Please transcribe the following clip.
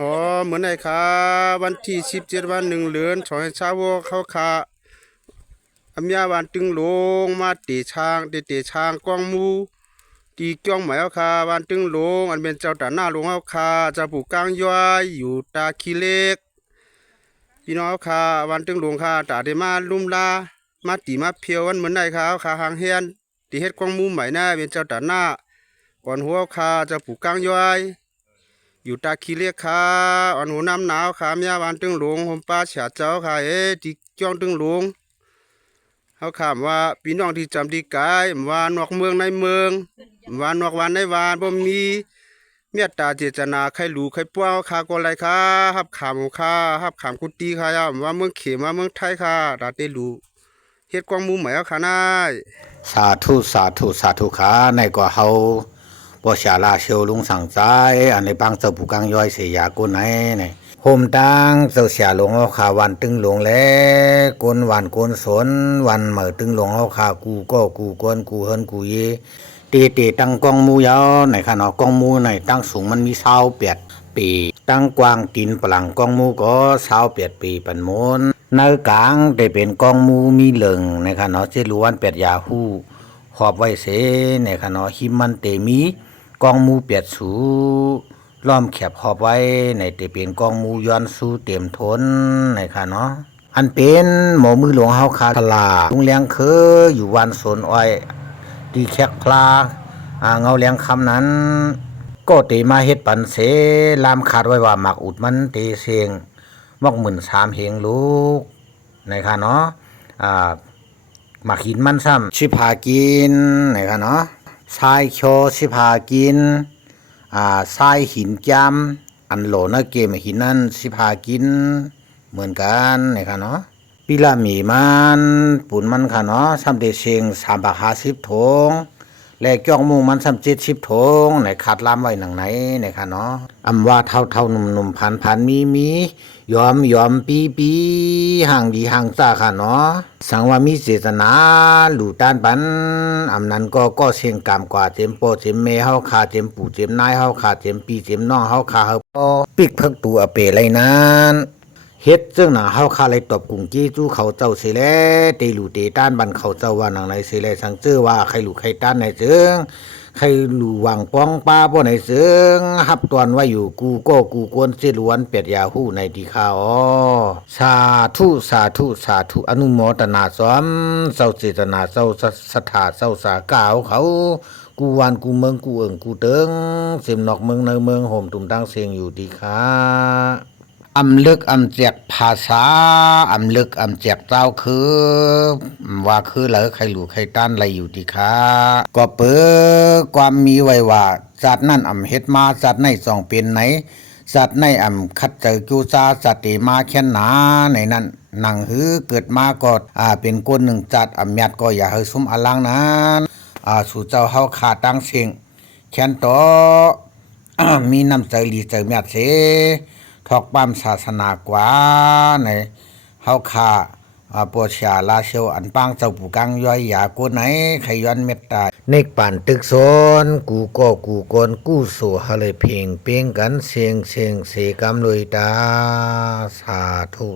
อ๋อเหมือนไหนคะวันที่17วัน1 เดือนชอยชาวเขาขาอำยาวันตึงหลงมาเตะช้างกวางมูตีจ้องหมายเอาคาวันตึงหลงอันเป็นเจ้าตาหน้าหลวงเอาคาเจ้าปู่กลางย้อยอยู่ตาขี้เล็กพี่น้องเอาคาวันตึงหลวงคาตาได้มาลุ่มลามาตีมาเพียววันเหมือนไหนคะเอาคาหางเฮียนตีเฮ็ดกวางมูใหม่หน้าเป็นเจ้าตาหน้าก่อนหัวเอาคาเจ้าปู่กลางย้อยอยู่ตาขี้เล็กคาอ่อนหัวน้ำหนาวขาเมียวันตึงหลวงห่มป้าเฉาเจ้าคาที่จ้องตึงหลวงเขาถามว่าพี่น้องที่จำที่กายว่านอกเมืองในเมืองว่านอกวันในวานบ่มีเมตตาเจตนาใครรู้ใครป้าวข้าก็ไรค่ะฮับขามของข้าฮับขามกุฏิข้ายามว่าเมืองเขมว่าเมืองไทยค่ะดาเตรู้เฮ็ดกวางมุมหมายเอาค่ะนายสาธุสาธุสาธุขาในก็เฮาปอชาลาเชียวลุงสั่งใจอันในบางเจ้าผู้กังย้อยเสียกุนไหนเนี่ยโฮมตังเจ้าเสียหลงเอาขาวันตึงหลงแลกวนวันกวนสนวันเหมือตึงหลงเอาขากูก็กูกวนกูเฮินกูเยตีตั้งกองมูยาวในขณะกองมูในตั้งสูงมันมี28 ปีตั้งกว้างตีนปลังกองมูก็28 ปีปันมนในกลางได้เป็นกองมูมีเหลิงในขณะเจล้วน8ยาฮู้หอบไว้เสในขณะหิมมันเตมีกองมู8สูล้อมแคบหอบไว้ในเตเป็นกองมูย้อนสู้เต็มทนในขณะอันเป็นหมอมือหลวงเฮาคาทลาลุงเลี้ยงอยู่วันสนอ้อยตีแคกพลาเงาเลี้ยงคำนั้นก็เตมาเฮ็ดปันเสลามขาดไว้ว่าหมักอุดมันเตเสียงมอก13,000เฮงลูกในค่ะเนาะหมักหินมันซ้ำชิพากินในค่ะเนาะทรายโชชิพากินทรายหินจำอันโหลนะเกมหินนั่นชิพากินเหมือนกันในค่ะเนาะปีละมีมันปุ่นมันค่ะเนาะซ้ำเตเสียง350 ถงและจ้องมุงมัน70 ถงในขาดลามไว้หนังไหนในค่ะเนาะอำว่าเท่าหนุ่มพันมียอมปีห่างดีห่างซ่าค่ะเนาะสังว่ามีเจตนาหลู่ต้านปันอำนั้นก็เสียงกรรมกว่าเจมโปเจมเมเฮาขาเจมปู่เจมนายเฮาขาเจมปีเจมน้องเฮาขาเฮาปอปิกเพิกตัวเปไรนั้นเฮ็ดซึ่งหนังเฮาคาเลยตบกุ่งจี้จู้เขาเจ้าสิแลเตหลู่เตต้านบันเขาเจ้าว่าหนังไหนสิแลสังชื่อว่าใครหลู่ใครต้านในจึงใครหลู่วางป้องป้าบ่ในจึงฮับตอนไว้อยู่กูก็กูกวนสิล้วนเป็ดยาฮู้ในที่ข้าสาธุอนุโมทนาสมเจ้าเจตนาเจ้าศรัทธาเจ้าสากาวเขากูวานกูเมืองกูเอิงกูเติงเสียมนอกเมืองในเมืองห่มตุ่มตั้งเสียงอยู่ดีค่ะอำลึกอำแจกภาษาอำลึกอำแจกเจ้าคือว่าคือเหลือใครหลู่ใครต้านอะไรอยู่ดีค่ะก็เปิดความมีไว้ว่าสัตว์นั่นอำเฮ็ดมาสัตว์ในสองเป็นไหนสัตว์ในอำคัดเจอกิวซาสัตติมาแค่นหนาในนั้นหนังหือเกิดมาก็เป็นคนหนึ่งจัดอำยัดก็อย่าเฮซุมอลังนั้นสู่เจ้าเฮาขาตั้งเสียงแค้นต่อมีน้ำใจหลีใจเมียดเสทอกปั้มศาสนากว่าในเฮาคาปวชาลาเชียวอันปางเจ้าผู้กังย้อยยากูไหนขย้อนเมตตาเนกป่านตึกโซนกูก็กูกนกู้สู่ฮะเลยเพ่งเป้งกันเสียงเสกำลุยตาสาธุ